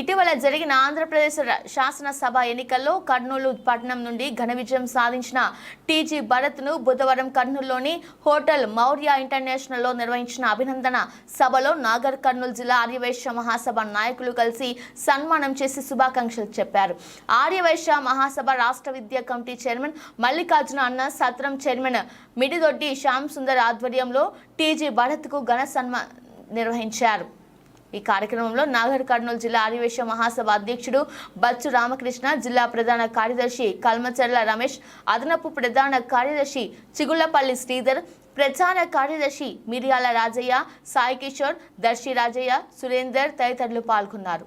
ఇటీవల జరిగిన ఆంధ్రప్రదేశ్ శాసనసభ ఎన్నికల్లో కర్నూలు పట్టణం నుండి ఘన విజయం సాధించిన టీజీ భరత్ను బుధవారం కర్నూలులోని హోటల్ మౌర్య ఇంటర్నేషనల్లో నిర్వహించిన అభినందన సభలో నాగర్ కర్నూలు జిల్లా ఆర్యవైశ్య మహాసభ నాయకులు కలిసి సన్మానం చేసి శుభాకాంక్షలు చెప్పారు. ఆర్యవైశ్య మహాసభ రాష్ట్ర విద్యా కమిటీ చైర్మన్ మల్లికార్జున అన్న సత్రం చైర్మన్ మిడిదొడ్డి శ్యామ్ సుందర్ ఆధ్వర్యంలో టీజీ భరత్కు ఘన సన్మానం నిర్వహించారు. ఈ కార్యక్రమంలో నాగర్ కర్నూలు జిల్లా ఆర్యవైశ్య మహాసభ అధ్యక్షుడు బచ్చు రామకృష్ణ, జిల్లా ప్రధాన కార్యదర్శి కల్మచర్ల రమేష్, అదనపు ప్రధాన కార్యదర్శి చిగుళ్లపల్లి శ్రీధర్, ప్రధాన కార్యదర్శి మిర్యాల రాజయ్య, సాయి కిషోర్, దర్శి రాజయ్య, సురేందర్ తదితరులు పాల్గొన్నారు.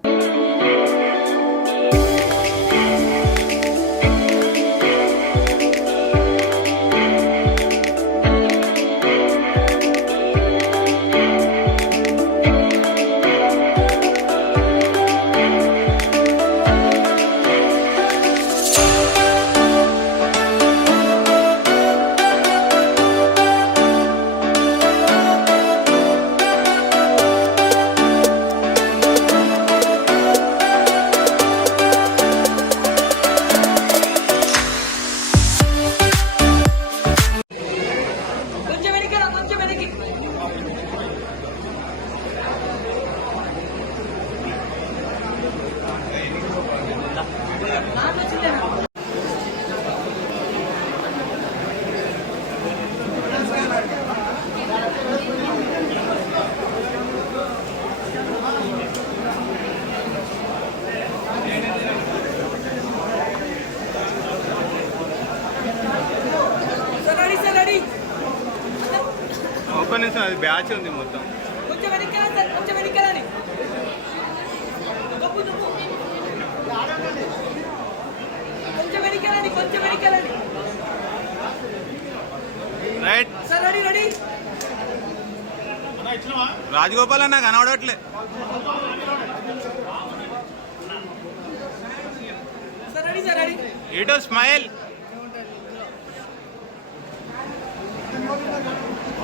ఒక్క నిమిషం, అది బ్యాచ్ ఉంది మొత్తం. రైట్ రాజగోపాల్ అన్న కనబడట్లే. ఇటు స్మైల్.